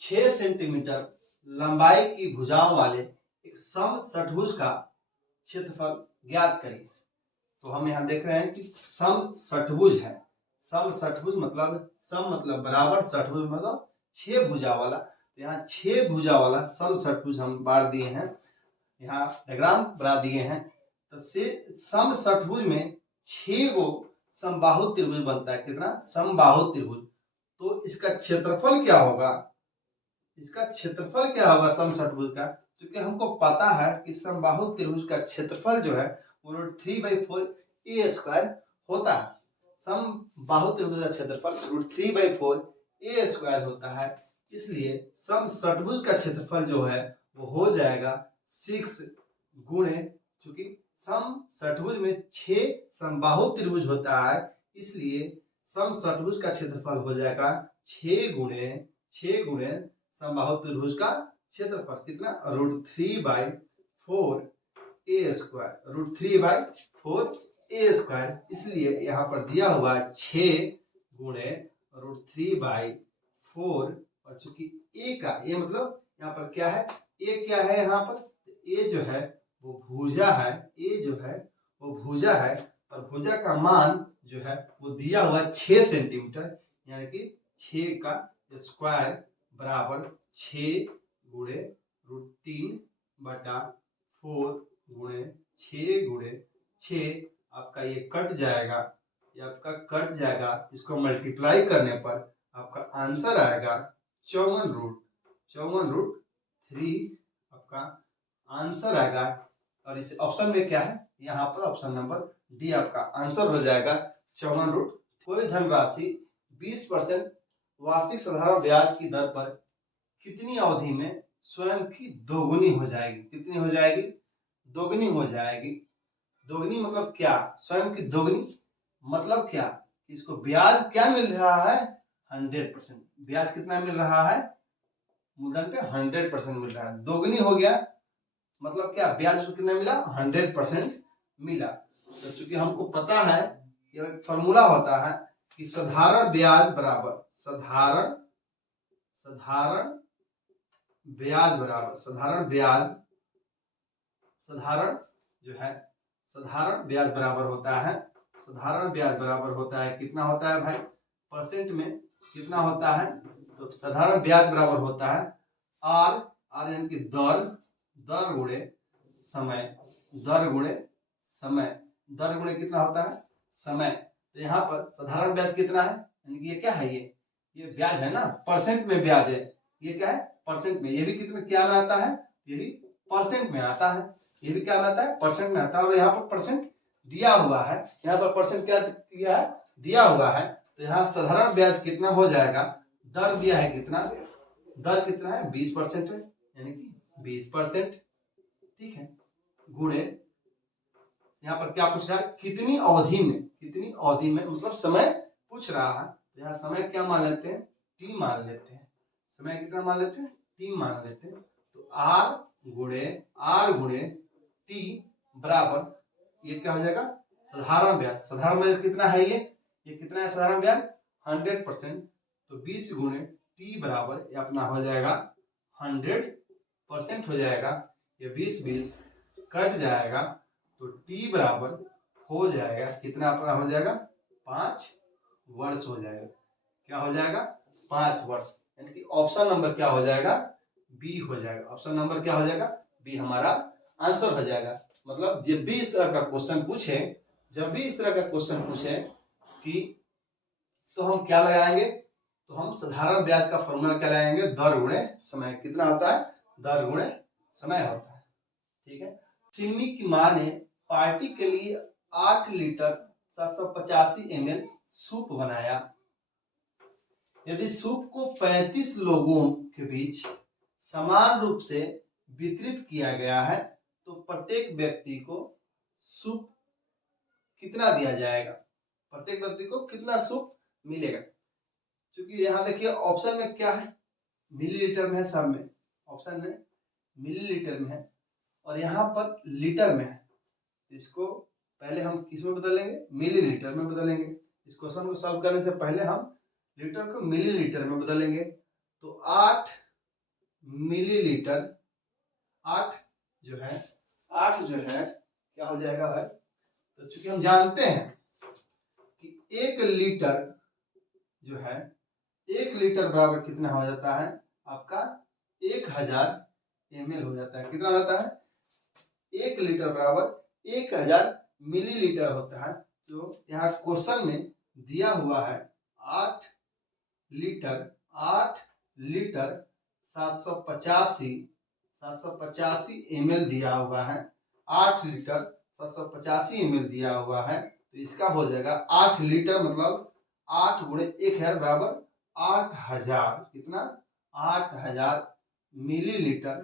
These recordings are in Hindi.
6 सेंटीमीटर लंबाई की भुजाओं वाले एक समषट्भुज का क्षेत्रफल ज्ञात करिए। तो हम यहाँ देख रहे हैं कि समषट्भुज है। समषट्भुज मतलब सम मतलब बराबर, षट्भुज मतलब 6 भुजा वाला। तो यहाँ 6 भुजा वाला समषट्भुज हम बांट दिए हैं, यहाँ डायग्राम बना दिए हैं। तो समषट्भुज में 6 गो समबाहु त्रिभुज बनता है। कितना? समबाहु त्रिभुज। तो इसका क्षेत्रफल क्या होगा? इसका क्षेत्रफल क्या होगा समषट्भुज का? क्योंकि हमको पता है कि समबाहु त्रिभुज का क्षेत्रफल जो है वो √3/4 a² होता है। समबाहु त्रिभुज का क्षेत्रफल √3/4 a² होता है। इसलिए समषट्भुज का क्षेत्रफल जो है वो हो जाएगा 6 गुणे, चूंकि समषट्भुज में 6 समबाहु त्रिभुज होता है, इसलिए समषट्भुज का क्षेत्रफल हो जाएगा 6 गुणे समबाहु त्रिभुज का क्षेत्रफल। कितना? √3/4 a²। इसलिए यहाँ पर दिया हुआ 6 गुणे √3/4, और चूंकि ए का ए मतलब यहाँ पर क्या है? ए क्या है यहाँ पर? ए जो है वो भुजा है। ए जो है वो भुजा है, और भुजा का मान जो है वो दिया हुआ 6 सेंटीमीटर, यानी कि 6 का स्क्वायर बराबर 6 गुणे √3/4 गुणे 6 गुणे 6। आपका ये कट जाएगा, ये आपका कट जाएगा। इसको मल्टीप्लाई करने पर आपका आंसर आएगा 54√3 आपका आंसर आएगा। और इस ऑप्शन में क्या है? यहाँ पर ऑप्शन नंबर डी आपका आंसर हो जाएगा 54 कोई धनराशि 20% वार्षिक साधारण ब्याज की दर पर कितनी अवधि में स्वयं की दोगुनी हो जाएगी? कितनी हो जाएगी? दोगुनी हो जाएगी। दोगुनी मतलब क्या? स्वयं की दोगुनी मतलब क्या? इसको ब्याज क्या मिल रहा है? 100%। ब्याज कितना मिल रहा है? मूलधन पे 100% मिल रहा है। दोगुनी हो गया मतलब क्या? ब्याज उसको कितना मिला? 100% मिला। तो चूंकि हमको पता है, ये एक फॉर्मूला होता है कि साधारण ब्याज बराबर साधारण ब्याज बराबर साधारण ब्याज बराबर होता है। साधारण ब्याज बराबर होता है, कितना होता है भाई? परसेंट में कितना होता है? तो साधारण ब्याज बराबर होता है आर यानी कि दर गुणे समय। दर गुणे कितना होता है? समय। तो यहाँ पर साधारण ब्याज कितना है? यानी कि ये क्या है? ये ब्याज है ना, परसेंट में ब्याज है। ये क्या है? परसेंट में। ये भी कितना क्या में आता है? ये भी परसेंट में आता है। ये भी क्या में आता है? परसेंट में आता है। और यहाँ पर परसेंट दिया हुआ है, यहाँ पर परसेंट क्या दिया है? दिया हुआ है। तो यहाँ साधारण ब्याज कितना हो जाएगा? दर दिया है कितना? दर कितना है? 20% है, यानी कि 20%। ठीक है, गुणे यहाँ पर क्या पूछ रहा है? कितनी अवधि में मतलब समय पूछ रहा है। तो यहाँ समय क्या मान लेते हैं? टी मान लेते हैं। समय कितना मान लेते हैं? टी मान लेते हैं। तो आर गुणे टी बराबर ये क्या हो जाएगा? साधारण ब्याज। साधारण ब्याज कितना है? ये कितना है साधारण ब्याज? 100%। तो 20 गुणे टी बराबर ये अपना हो जाएगा 100% हो जाएगा। ये 20 कट जाएगा, तो टी बराबर हो जाएगा कितना? अपना हो जाएगा 5 वर्ष हो जाएगा। क्या हो जाएगा? 5 वर्ष। यानी कि ऑप्शन नंबर क्या हो जाएगा? बी हो जाएगा। ऑप्शन नंबर क्या हो जाएगा? बी हमारा आंसर हो जाएगा। मतलब जब भी इस तरह का क्वेश्चन पूछे कि तो हम क्या लगाएंगे? तो हम साधारण ब्याज का फॉर्मूला क्या लगाएंगे? दर गुणे समय। कितना होता है? दर गुणे समय होता है। ठीक है। सिमी की मां ने पार्टी के लिए 8 लीटर 785 ml सूप बनाया। यदि सूप को 35 लोगों के बीच समान रूप से वितरित किया गया है तो प्रत्येक व्यक्ति को सूप कितना दिया जाएगा? प्रत्येक व्यक्ति को कितना सूप मिलेगा? क्योंकि यहाँ देखिए ऑप्शन में क्या है? मिलीलीटर में है, सब में ऑप्शन में मिलीलीटर में है और यहाँ पर लीटर में है। इसको पहले हम किस में बदलेंगे? मिलीलीटर में बदलेंगे। इस क्वेश्चन को सॉल्व करने से पहले हम लीटर को मिलीलीटर में बदलेंगे। तो 8 मिलीलीटर, 8 जो है क्या हो जाएगा भाई, तो चूंकि हम जानते हैं कि 1 लीटर जो है, 1 लीटर बराबर कितना हो जाता है आपका 1000 ml हो जाता है। कितना हो जाता है, 1 लीटर बराबर 1000 मिलीलीटर होता है। तो यहाँ क्वेश्चन में दिया हुआ है 8 लीटर 785 ml दिया हुआ है। 8 लीटर 785 ml दिया हुआ है, तो इसका हो जाएगा 8 लीटर मतलब 8 गुणे 1000 बराबर 8000। कितना, 8000 मिलीलीटर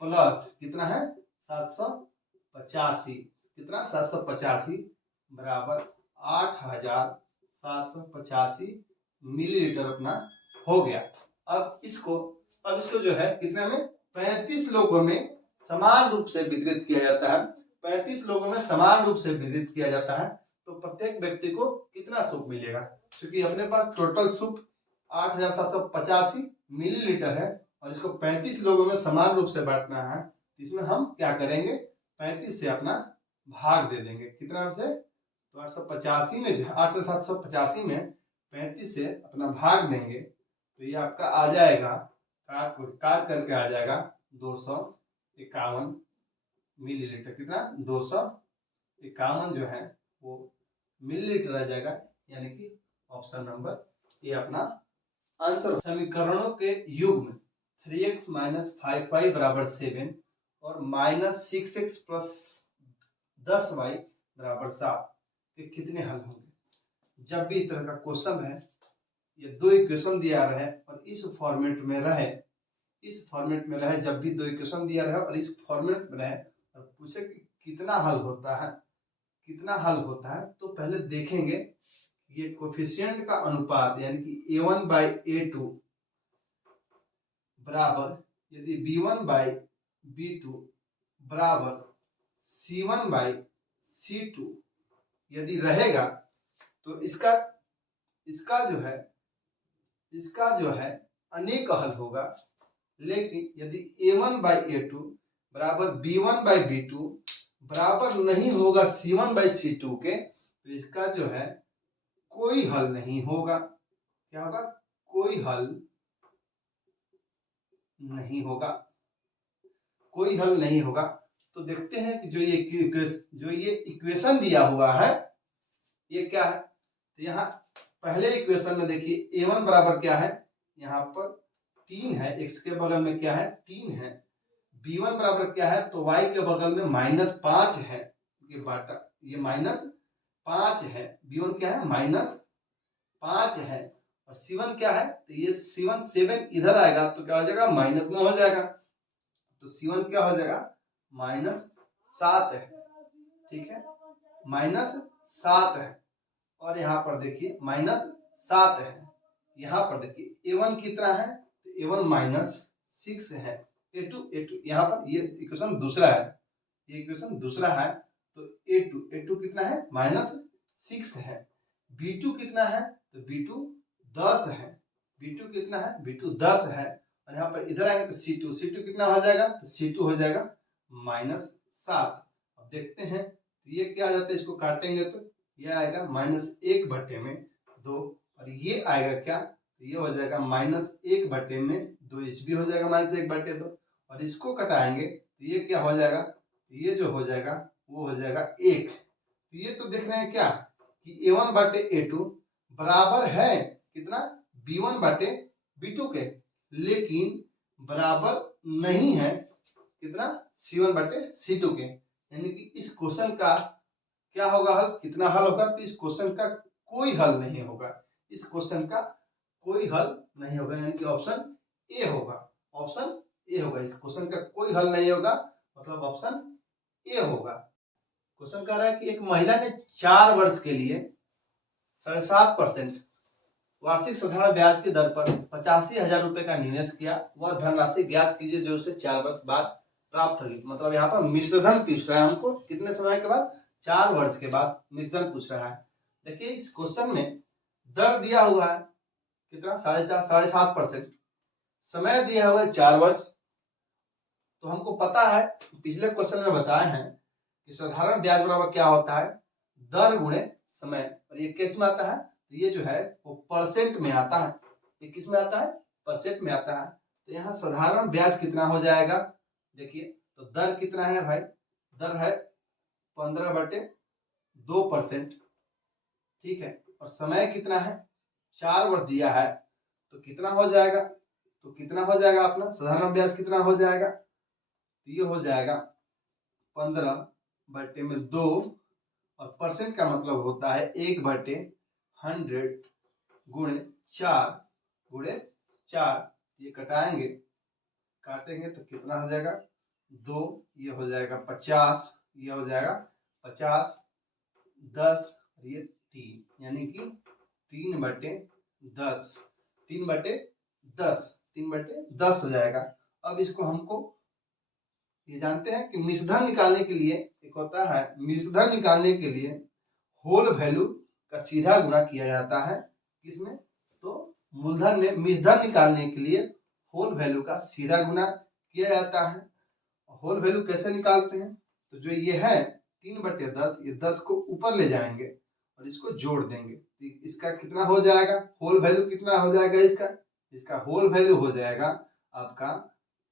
प्लस कितना है 785, कितना 785 बराबर 8785 मिलीलीटर अपना हो गया। अब इसको जो है कितने में, 35 लोगों में समान रूप से वितरित किया जाता है। 35 लोगों में समान रूप से वितरित किया जाता है, तो प्रत्येक व्यक्ति को कितना सूप मिलेगा, क्योंकि अपने पास टोटल सूप 8785 मिलीलीटर है और इसको 35 लोगों में समान रूप से बांटना है। इसमें हम क्या करेंगे, 35 से अपना भाग दे देंगे। कितना से, तो 885 में जो 8785 में 35 से अपना भाग देंगे, तो ये आपका आ जाएगा, काट करके आ जाएगा 251 मिलीलीटर। कितना, 251 जो है वो मिलीलीटर आ जाएगा, यानी कि ऑप्शन नंबर ये अपना आंसर। समीकरणों के युग में 3x - 5y बराबर 7 और -6x + 10y बराबर 7 के कितने हल होंगे। जब भी इस तरह का क्वेश्चन है, ये दो इक्वेशन दिया रहे और इस फॉर्मेट में रहे, जब भी दो इक्वेशन दिया रहे और इस फॉर्मेट में रहे और पूछे कि कितना हल होता है, तो पहले देखेंगे ये कोफिशिएंट का अनुपात, यानी कि A1/A2 बराबर, यदि B1/B2 बराबर C1/C2 यदि रहेगा, तो इसका जो है अनेक हल होगा। लेकिन यदि A1/A2 बराबर B1/B2 बराबर नहीं होगा C1/C2 के, तो इसका जो है कोई हल नहीं होगा। क्या होगा, कोई हल नहीं होगा। तो देखते हैं कि जो ये इक्वेशन दिया हुआ है ये क्या है। तो यहाँ पहले इक्वेशन में देखिए A1 बराबर क्या है, यहाँ पर 3 है, x के बगल में क्या है 3 है। B1 बराबर क्या है, तो y के बगल में -5 है, ये -5 है। B1 क्या है, -5 है। और C1 क्या है, तो ये C1 7 इधर आएगा तो क्या हो जाएगा, माइनस में हो जाएगा। तो C1 क्या हो जाएगा, -7 है। ठीक है, -7 है। और यहाँ पर देखिए -7 है। यहाँ पर देखिए A1 कितना है, तो A1 -6 है। A2 यहाँ पर ये इक्वेशन दूसरा है, तो A2 कितना है, -6 है। B2 कितना है, तो B2 10 है। B2 कितना है, B2 10 है। और यहाँ पर इधर आएंगे तो C2 कितना हो जाएगा, तो C2 हो जाएगा -7। अब देखते हैं ये क्या आ जाता है, इसको काटेंगे तो ये आएगा -1/2 और ये आएगा क्या, तो ये हो जाएगा -1/2, इस भी हो जाएगा -1/2 और इसको कटाएंगे तो ये क्या हो जाएगा, ये जो हो जाएगा वो हो जाएगा 1। तो ये तो देख रहे हैं क्या कि A1/A2 बराबर है कितना, B1/B2 के, लेकिन बराबर नहीं है कितना, C1/C2 के। यानी कि इस क्वेश्चन का क्या होगा हल, कितना हल होगा, तो इस क्वेश्चन का कोई हल नहीं होगा। यानी कि ऑप्शन ए होगा। इस क्वेश्चन का कोई हल नहीं होगा, मतलब ऑप्शन ए होगा। क्वेश्चन कह रहा है कि एक महिला ने 4 वर्ष के लिए 7.5% वार्षिक साधारण ब्याज की दर पर 85,000 रुपए का निवेश किया। वह धनराशि ज्ञात कीजिए जो उसे 4 वर्ष बाद प्राप्त होगी। मतलब यहाँ पर मिश्रधन पूछ रहा है हमको, कितने समय के बाद, 4 वर्ष के बाद मिश्रधन पूछ रहा है। देखिए इस क्वेश्चन में दर दिया हुआ है कितना, 7.5%। समय दिया हुआ है 4 वर्ष। तो हमको पता है, पिछले क्वेश्चन में बताए हैं कि साधारण ब्याज बराबर क्या होता है, दर गुणे समय। और ये किस में आता है, तो ये जो है वो परसेंट में आता है। ये किस में आता है, परसेंट में आता है। तो यहाँ साधारण ब्याज कितना हो जाएगा, देखिए तो दर कितना है भाई, दर है 15/2%। ठीक है, और समय कितना है, 4 वर्ष दिया है। तो कितना हो जाएगा, तो कितना हो जाएगा अपना साधारण ब्याज कितना हो जाएगा, तो ये हो जाएगा 15/2। और परसेंट का मतलब होता है 1/100 गुणे 4 ये कटाएंगे, काटेंगे तो कितना हो जाएगा 2, ये हो जाएगा 50, ये हो जाएगा 50, 10, ये 3, यानी कि 3/10, 3/10 हो जाएगा। अब इसको हमको ये जानते हैं कि मिश्रधन निकालने के लिए एक होता है, मिश्रधन निकालने के लिए होल वैल्यू का सीधा गुणा किया जाता है। किसमें, तो मूलधन में मिश्रधन निकालने के लिए होल वैल्यू का सीधा गुणा किया जाता है। होल वैल्यू कैसे निकालते हैं, तो जो ये है 3/10, ये 10 को ऊपर ले जाएंगे और इसको जोड़ देंगे। तो इसका कितना हो जाएगा, होल वैल्यू कितना हो जाएगा इसका होल वैल्यू हो जाएगा आपका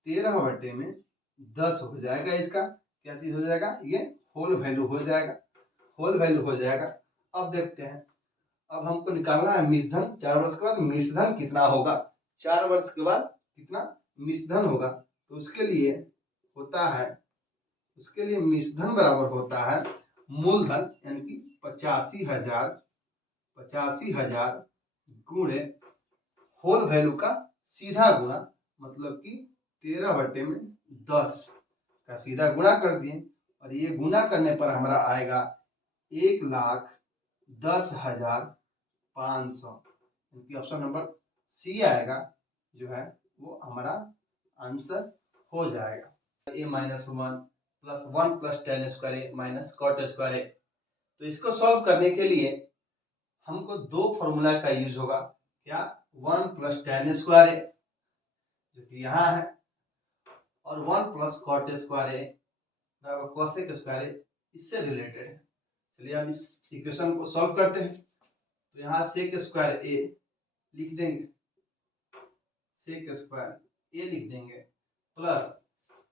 13/10 हो जाएगा। इसका क्या चीज हो जाएगा, ये होल वैल्यू हो जाएगा, होल वैल्यू हो जाएगा। अब देखते हैं, अब हमको निकालना है मिश्रधन। 4 वर्ष के बाद मिश्रधन कितना होगा, 4 वर्ष के बाद कितना मिश्रधन होगा। तो उसके लिए होता है, उसके लिए मिश्रधन बराबर होता है मूलधन यानी कि 85,000 गुणे होल वैल्यू का सीधा गुणा, मतलब कि 13/10 का सीधा गुणा कर दिए। और ये गुणा करने पर हमारा आएगा 1,10,500, क्योंकि ऑप्शन नंबर सी आएगा, जो है वो हमारा आंसर हो जाएगा। a-1 + 1 + tan square a - cot square a। तो इसको सॉल्व करने के लिए हमको दो फॉर्मूला का यूज होगा। क्या, 1 + tan स्क्वायर a जो कि यहाँ है, और 1 + cot स्क्वायर a बराबर cosec स्क्वायर a, इससे रिलेटेड है। चलिए हम इस इक्वेशन को सॉल्व करते हैं। तो यहाँ sec स्क्वायर a लिख देंगे, sec स्क्वायर a लिख देंगे, प्लस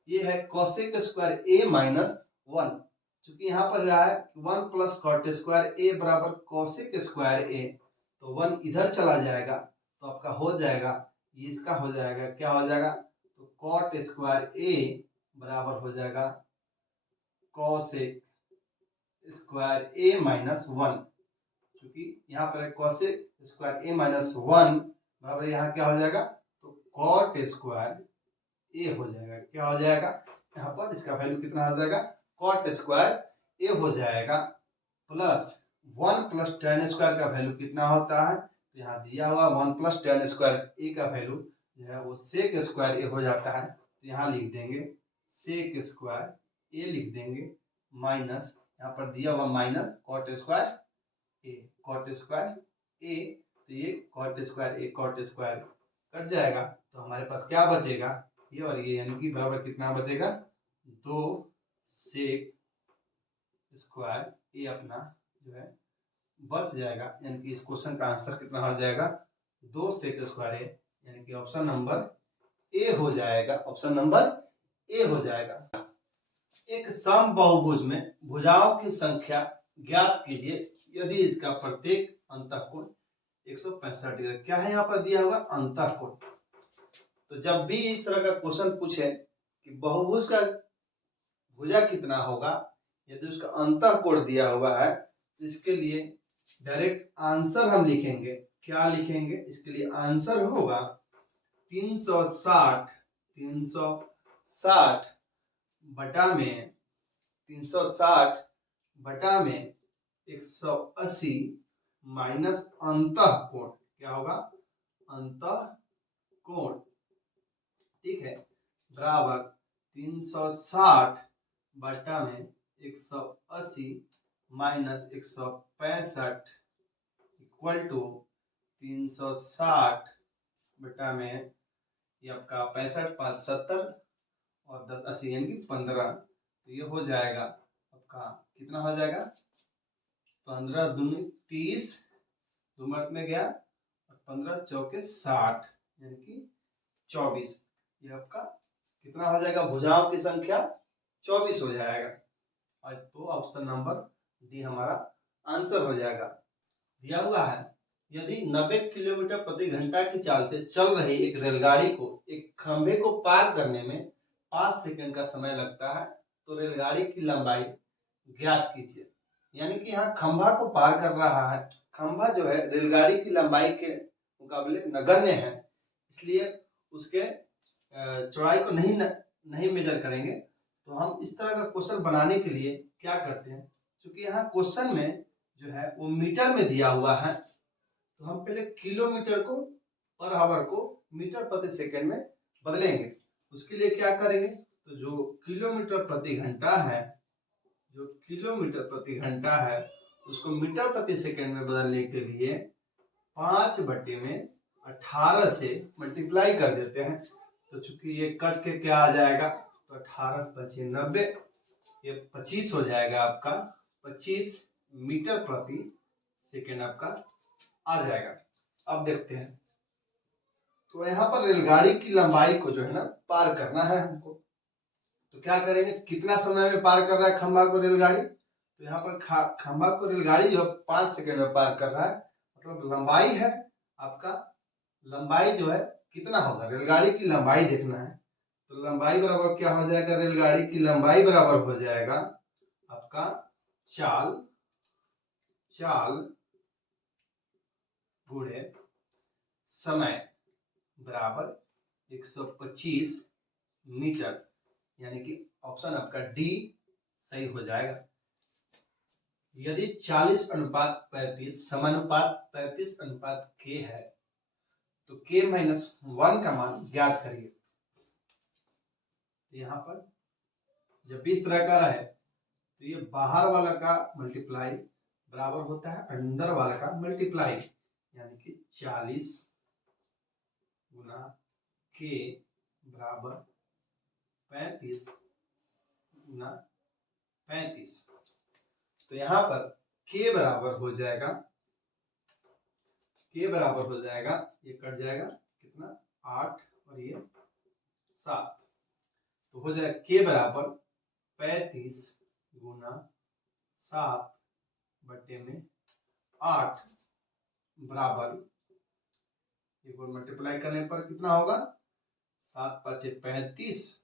ये है cosec स्क्वायर a - 1, क्योंकि यहाँ पर क्या है 1 + cot स्क्वायर a बराबर cosec स्क्वायर a, तो 1 इधर चला जाएगा तो आपका हो जाएगा, ये इसका हो जाएगा, क्या हो जाएगा, तो cot स्क्वायर a बराबर हो जाएगा cosec स्क्वायर a - 1, क्योंकि यहाँ पर cosec स्क्वायर a - 1 बराबर यहाँ क्या हो जाएगा, तो cot स्क्वायर a हो जाएगा। क्या हो जाएगा, यहाँ पर इसका वैल्यू कितना हो जाएगा, cot स्क्वायर a हो जाएगा, प्लस 1 + tan स्क्वायर का वैल्यू कितना होता है, तो यहाँ दिया हुआ 1 + tan स्क्वायर a का वैल्यू जो है वो sec स्क्वायर a हो जाता है। तो यहाँ लिख देंगे sec स्क्वायर a लिख देंगे, माइनस यहाँ पर दिया हुआ minus cot square a, cot square a, तो ये cot square a cot square cut जाएगा। तो हमारे पास क्या बचेगा, ये और ये, यानी कि बराबर कितना बचेगा, 2 sec स्क्वायर ए अपना जो है बच जाएगा। यानी कि इस क्वेश्चन का आंसर कितना हो जाएगा, 2 sec स्क्वायर ए, यानी कि ऑप्शन नंबर ए हो जाएगा, ऑप्शन नंबर ए हो जाएगा। एक सम बहुभुज में भुजाओं की संख्या ज्ञात कीजिए यदि इसका प्रत्येक अंतःकोण 165 डिग्री। क्या है यहाँ पर दिया हुआ, अंतःकोण। तो जब भी इस तरह का क्वेश्चन पूछे कि बहुभुज का भुजा कितना होगा, यदि उसका अंतःकोण दिया हुआ है, तो इसके लिए डायरेक्ट आंसर हम लिखेंगे। क्या लिखेंगे, इसके लिए आंसर होगा 360 बटा में 180 माइनस अंतःकोण। क्या होगा, अंतःकोण, ठीक है, बराबर 360 बटा में 180 माइनस 165 इक्वल टू 360 बटा में ये आपका 65 5 70 और 10 80 यानी कि 15। तो ये हो जाएगा आपका कितना हो जाएगा 15 दूनी 30 दो मिनट में गया और 15 चौके 60 यानी कि 24। ये आपका कितना हो जाएगा भुजाओं की संख्या 24 हो जाएगा। और तो ऑप्शन नंबर डी हमारा आंसर हो जाएगा। दिया हुआ है यदि 90 किलोमीटर प्रति घंटा की चाल से चल रही एक रेलगाड़ी को एक खंभे को पार करने में 5 सेकंड का समय लगता है तो रेलगाड़ी की लंबाई ज्ञात कीजिए। यानी कि यहाँ खंभा को पार कर रहा है, खंभा जो है रेलगाड़ी की लंबाई के मुकाबले नगण्य है, इसलिए उसके चौड़ाई को नहीं मेजर करेंगे। तो हम इस तरह का क्वेश्चन बनाने के लिए क्या करते हैं, क्योंकि यहाँ क्वेश्चन में जो है वो मीटर में दिया हुआ है, तो हम पहले किलोमीटर को पर आवर को मीटर प्रति सेकंड में बदलेंगे। उसके लिए क्या करेंगे, तो जो किलोमीटर प्रति घंटा है, जो किलोमीटर प्रति घंटा है उसको मीटर प्रति सेकंड में बदलने के लिए 5/18 से मल्टीप्लाई कर देते हैं। तो चूंकि ये कट के क्या आ जाएगा, तो 18 × 90 ये 25 हो जाएगा आपका, 25 मीटर प्रति सेकंड आपका आ जाएगा। अब देखते हैं, तो यहाँ पर रेलगाड़ी की लंबाई को जो है ना पार करना है हमको, तो क्या करेंगे, कितना समय में पार कर रहा है खंभा को रेलगाड़ी, तो यहाँ पर खंभा को रेलगाड़ी जो 5 सेकंड में पार कर रहा है, मतलब लंबाई है आपका, लंबाई जो है कितना होगा, रेलगाड़ी की लंबाई देखना है। तो लंबाई बराबर क्या हो जाएगा, रेलगाड़ी की लंबाई बराबर हो जाएगा आपका चाल गुणे समय बराबर 125 मीटर, यानी कि ऑप्शन आपका डी सही हो जाएगा। यदि 40:35 समानुपात 35 k है तो k-1 का मान ज्ञात करिए। यहाँ पर जब भी इस तरह का रहे तो ये बाहर वाला का मल्टीप्लाई बराबर होता है अंदर वाला का मल्टीप्लाई, यानी कि 40 गुना k बराबर 35 गुना 35। तो यहाँ पर k बराबर हो जाएगा, k बराबर हो जाएगा, ये कट जाएगा कितना 8 और ये 7, तो हो जाएगा k बराबर 35 गुना 7/8 बराबर, एक और मल्टीप्लाई करने पर कितना होगा 7 × 5 = 35,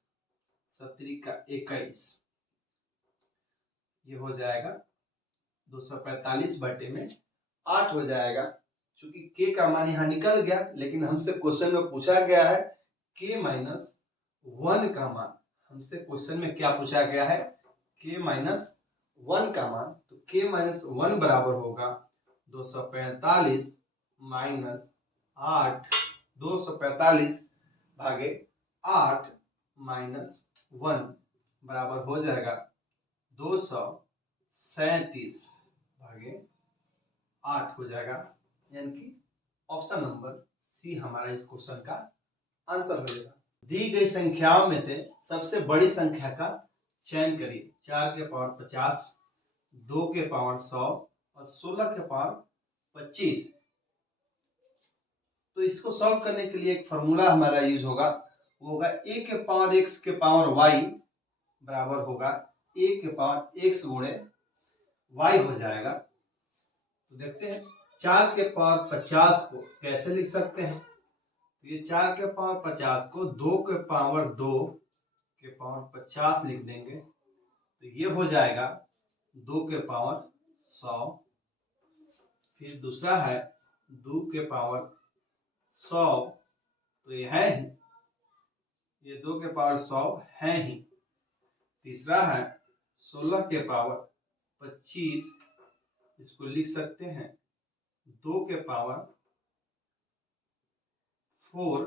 7 का 21, ये हो जाएगा 245/8 हो जाएगा। चूंकि k का मान यहाँ निकल गया, लेकिन हमसे क्वेश्चन में पूछा गया है k-1 का मान, हमसे क्वेश्चन में क्या पूछा गया है, k-1 का मान, तो k-1 बराबर होगा 245 - 8, 245 भागे 8 - 1 बराबर हो जाएगा 237 भागे 8 हो जाएगा, यानी कि ऑप्शन नंबर सी हमारा इस क्वेश्चन का आंसर हो जाएगा। दी गई संख्याओं में से सबसे बड़ी संख्या का चयन करिए। 4 के पावर 50, 2 के पावर 100 और 16 के पावर 25। तो इसको सॉल्व करने के लिए एक फॉर्मूला हमारा यूज होगा, वो होगा a के पावर x के पावर y बराबर होगा a के पावर x गुणे y हो जाएगा। तो देखते हैं 4 के पावर 50 को कैसे लिख सकते हैं, तो ये 4 के पावर 50 को 2 के पावर 2 के पावर 50 लिख देंगे, तो ये हो जाएगा 2 के पावर 100। फिर दूसरा है 2 के पावर 100, तो ये है ही, ये 2 के पावर 100 है ही। तीसरा है 16 के पावर 25, इसको लिख सकते हैं 2 के पावर 4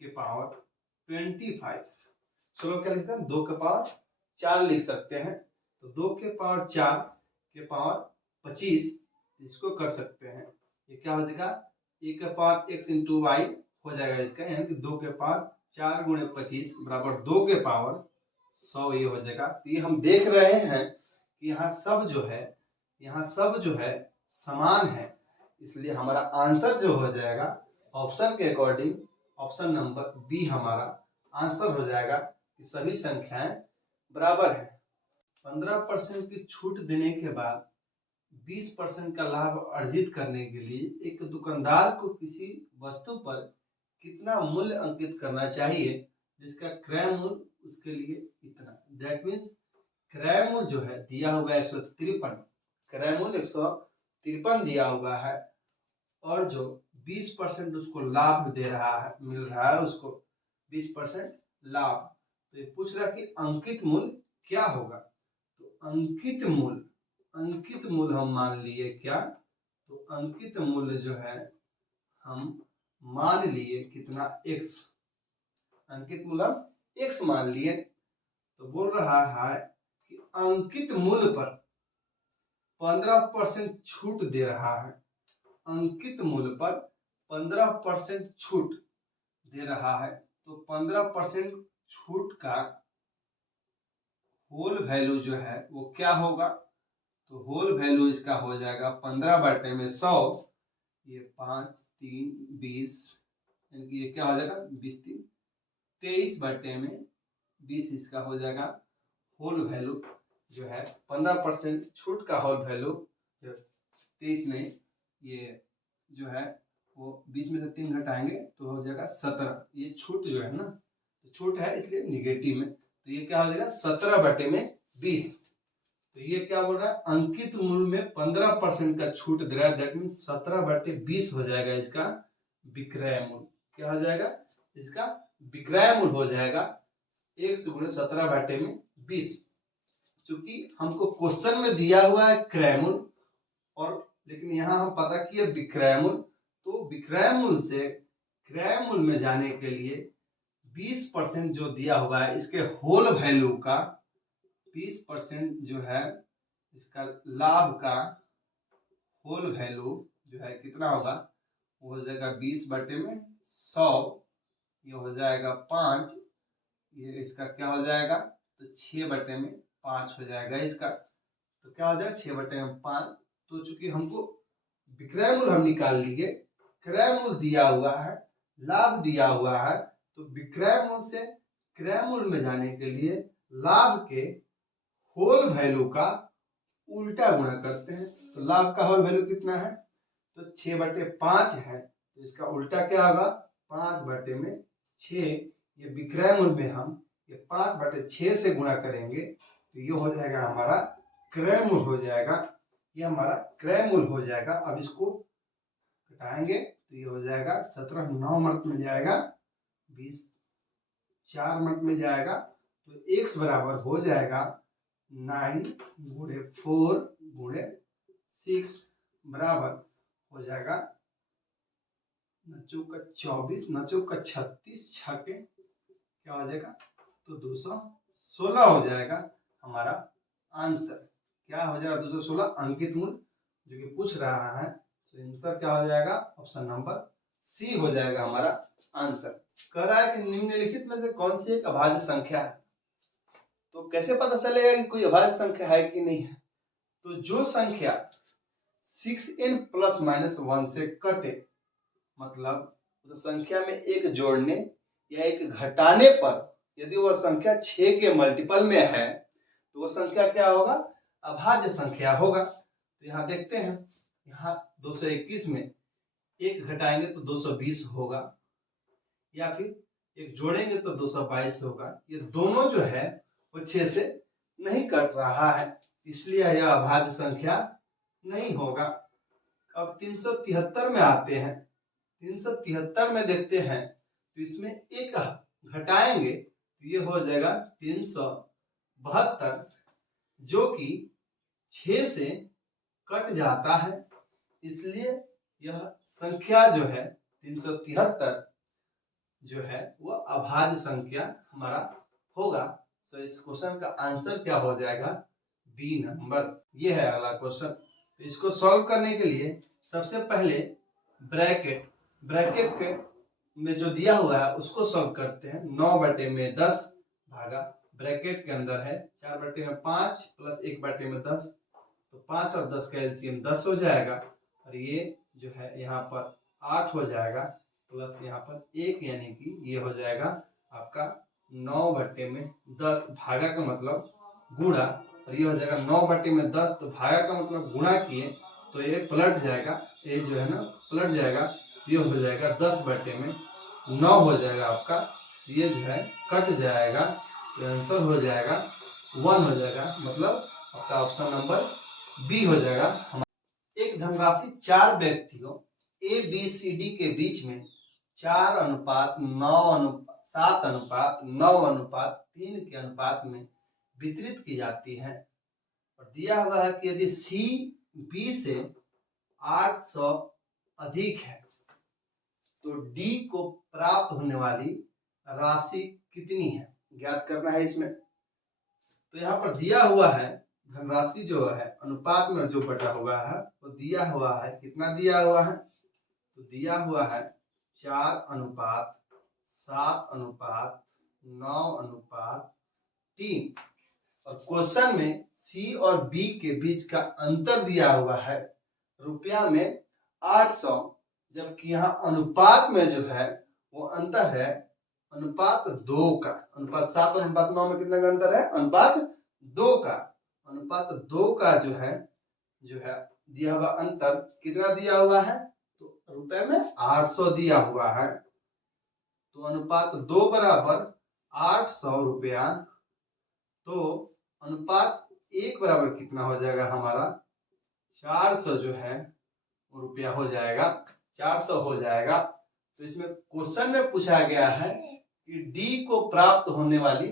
के पावर 25। 16 क्या लिख सकते हैं, 2 के पावर 4 लिख सकते हैं, तो 2 के पावर 4 के पावर 25 इसको कर सकते हैं, ये क्या हो जाएगा a के पावर x × y हो जाएगा इसका, यानी कि 2 के पावर 4 गुणे 25 बराबर 2 के पावर 100 ये हो जाएगा। तो ये हम देख रहे हैं कि यहाँ सब जो है समान है, इसलिए हमारा आंसर जो हो जाएगा ऑप्शन के अकॉर्डिंग ऑप्शन नंबर बी हमारा आंसर हो जाएगा कि सभी संख्याएं बराबर है। 15% की छूट देने के बाद 20% का लाभ अर्जित करने के लिए एक दुकानदार को किसी वस्तु पर कितना मूल्य अंकित करना चाहिए जिसका क्रय मूल्य उसके लिए इतना। दैट मीन्स क्रय मूल्य जो है दिया हुआ है 153, क्रय मूल्य 153 दिया हुआ है और जो 20% उसको लाभ दे रहा है, मिल रहा है उसको 20% लाभ। तो ये पूछ रहा है कि अंकित मूल्य क्या होगा। तो अंकित मूल्य हम मान लिए क्या, तो अंकित मूल्य जो है हम मान लिए कितना, x। अंकित मूल्य हम x मान लिए। तो बोल रहा है कि अंकित मूल्य पर 15% छूट दे रहा है, अंकित मूल्य पर 15% छूट दे रहा है। तो 15% छूट का होल वैल्यू जो है वो क्या होगा, तो होल वैल्यू इसका हो जाएगा 15/100, ये 5 3 20, यानी कि ये क्या हो जाएगा 20 3 23/20 इसका हो जाएगा होल वैल्यू जो है 15% छूट का होल वैल्यू 23 नहीं, ये जो है वो 20 में से 3 घटाएंगे तो हो जाएगा 17। ये छूट जो है ना, तो छूट है इसलिए निगेटिव में, तो ये क्या हो जाएगा 17/20। तो ये क्या बोल रहा है, अंकित मूल्य में 15% का छूट दे रहा है, दैट मीन्स 17/20 हो जाएगा इसका विक्रय मूल्य। क्या हो जाएगा इसका विक्रय मूल्य हो जाएगा 1 गुणे 17/20। चूंकि हमको क्वेश्चन में दिया हुआ है क्रय मूल्य और लेकिन यहाँ हम पता किए विक्रय मूल्य, तो विक्रय मूल्य से क्रय मूल्य में जाने के लिए 20% जो दिया हुआ है इसके होल वैल्यू का 20% जो है इसका लाभ का होल वैल्यू जो है कितना होगा, वो हो जाएगा 20/100, ये हो जाएगा 5, ये इसका क्या हो जाएगा, तो 6/5 हो जाएगा इसका। तो क्या हो जाएगा 6/5। तो चूंकि हमको विक्रय मूल्य हम निकाल लिए, क्रय मूल्य दिया हुआ है, लाभ दिया हुआ है, तो विक्रय मूल्य से क्रय मूल्य में जाने के लिए लाभ के होल वैल्यू का उल्टा गुणा करते हैं। तो लाभ का होल वैल्यू कितना है, तो 6/5 है, तो इसका उल्टा क्या होगा 5/6। ये विक्रय मूल्य में हम ये 5/6 से गुणा करेंगे तो ये हो जाएगा हमारा क्रय मूल्य हो जाएगा, ये हमारा क्रय मूल्य हो जाएगा। अब इसको घटाएंगे तो ये हो जाएगा 17 9 मिनट में जाएगा, 20 4 मिनट में जाएगा, तो x बराबर हो जाएगा 9 गुणे 4 गुणे 6 बराबर हो जाएगा 9 का 24 9 का 36 छके क्या हो जाएगा, तो 216 हो जाएगा हमारा आंसर। क्या हो जाएगा 216 अंकित मूल्य जो कि पूछ रहा है, तो आंसर क्या हो जाएगा ऑप्शन नंबर सी हो जाएगा हमारा आंसर। कह रहा है कि निम्नलिखित में से कौन सी एक अभाज्य संख्या है। तो कैसे पता चलेगा कि कोई अभाज्य संख्या है कि नहीं है, तो जो संख्या 6n ± 1 से कटे, मतलब उस संख्या में एक जोड़ने या एक घटाने पर यदि वह संख्या 6 के मल्टीपल में है तो वह संख्या क्या होगा, अभाज्य संख्या होगा। तो यहाँ देखते हैं, यहाँ 221 में एक घटाएंगे तो 220 होगा, या फिर एक जोड़ेंगे तो 222 होगा। ये दोनों जो है वो 6 से नहीं कट रहा है, इसलिए यह अभाज्य संख्या नहीं होगा। अब 373 में आते हैं, 373 में देखते हैं तो इसमें एक घटाएंगे तो ये हो जाएगा 372, जो कि 6 से कट जाता है, इसलिए यह संख्या जो है 373 जो है वो अभाज्य संख्या हमारा होगा। तो इस क्वेश्चन का आंसर क्या हो जाएगा, बी नंबर। ये है अगला क्वेश्चन। तो इसको सॉल्व करने के लिए सबसे पहले ब्रैकेट के में जो दिया हुआ है उसको सॉल्व करते हैं। 9/10 भागा ब्रैकेट के अंदर है 4/5 प्लस 1/10, तो 5 और 10 का एलसीएम 10 हो जाएगा, और ये जो है यहाँ पर 8 हो जाएगा, प्लस यहाँ पर 1 यानी कि ये हो जाएगा आपका 9/10 भागा का मतलब गुणा, और ये हो जाएगा 9/10, तो भागा का मतलब गुणा किए तो ये पलट जाएगा, ये जो है ना पलट जाएगा, ये हो जाएगा 10/9 हो जाएगा आपका, ये जो है कट जाएगा, तो आंसर हो जाएगा 1 हो जाएगा, मतलब आपका ऑप्शन नंबर बी हो जाएगा। एक धनराशि 4 व्यक्तियों ए बी सी डी के बीच में 4:7:9:3 के अनुपात में वितरित की जाती है, और दिया हुआ है कि यदि सी बी से 800 अधिक है तो डी को प्राप्त होने वाली राशि कितनी है, ज्ञात करना है इसमें। तो यहाँ पर दिया हुआ है धनराशि जो है अनुपात में जो बटा हुआ है वो दिया हुआ है, कितना दिया हुआ है, तो दिया हुआ है 4:7:9:3, और क्वेश्चन में सी और बी के बीच का अंतर दिया हुआ है रुपया में 800, जबकि यहाँ अनुपात में जो है वो अंतर है अनुपात 2 का। अनुपात 7 और अनुपात 9 में कितना का अंतर है, अनुपात 2 का। अनुपात 2 का जो है दिया हुआ अंतर कितना दिया हुआ है, तो रुपए में 800 दिया हुआ है, तो अनुपात 2 बराबर 800 रुपया, तो अनुपात 1 बराबर कितना हो जाएगा हमारा 400 जो है रुपया हो जाएगा, 400 हो जाएगा। तो इसमें क्वेश्चन में पूछा गया है कि डी को प्राप्त होने वाली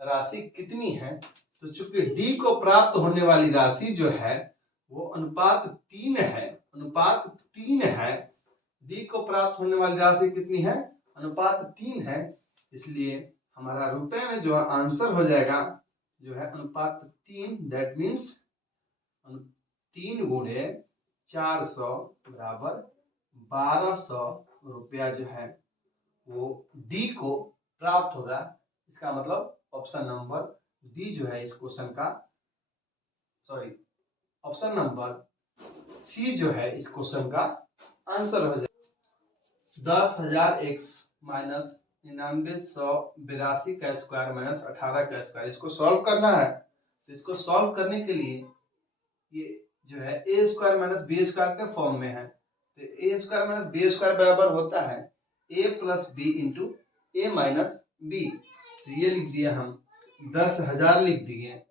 राशि कितनी है, तो चूंकि डी को प्राप्त होने वाली राशि जो है वो अनुपात 3 है, अनुपात 3 है, डी को प्राप्त होने वाली राशि कितनी है, अनुपात 3 है, इसलिए हमारा रुपए में जो आंसर हो जाएगा जो है अनुपात 3, दैट मीन्स 3 गुणे 400 बराबर 1200 रुपया जो है वो डी को प्राप्त होगा। इसका मतलब ऑप्शन नंबर डी जो है इस क्वेश्चन का, सॉरी ऑप्शन नंबर सी जो है इस क्वेश्चन का आंसर हो जाएगा। 10,000x माइनस 99,182 का स्क्वायर माइनस 18 का स्क्वायर, इसको सॉल्व करना है। तो इसको सॉल्व करने के लिए ये जो है ए स्क्वायर माइनस बी स्क्वायर के फॉर्म में है, तो ए स्क्वायर माइनस बी स्क्वायर बराबर होता है ए प्लस बी इंटू ए माइनस बी। तो ये लिख दिया हम 10,000 लिख दिए,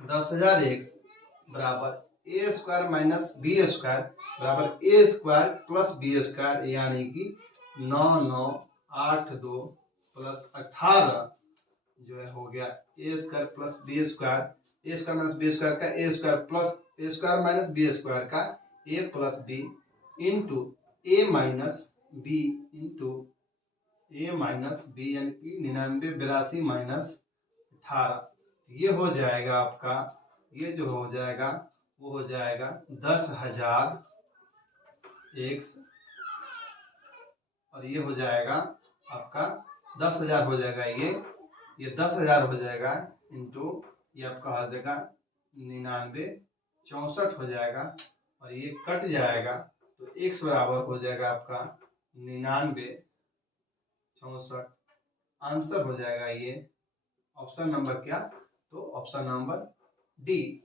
10,000x बराबर ए स्क्वायर माइनस बी स्क्वायर बराबर ए स्क्वायर प्लस बी स्क्वायर, यानी कि 9982 प्लस 18 जो है हो गया ए स्क्वायर प्लस बी स्क्वायर, ए स्क्वायर माइनस बी स्क्वायर का ए स्क्वायर प्लस ए स्क्वायर माइनस बी स्क्वायर का ए प्लस बी इंटू ए माइनस बी इंटू ए माइनस बी, यानी कि 9982 माइनस 18, ये हो जाएगा आपका, ये जो हो जाएगा वो हो जाएगा 10,000 x, और ये हो जाएगा आपका 10,000 हो जाएगा, ये 10,000 हो जाएगा इंटू ये आपका हो जाएगा 9964 हो जाएगा, और ये कट जाएगा तो x बराबर हो जाएगा आपका 9964, आंसर हो जाएगा ये ऑप्शन नंबर क्या, तो ऑप्शन नंबर डी।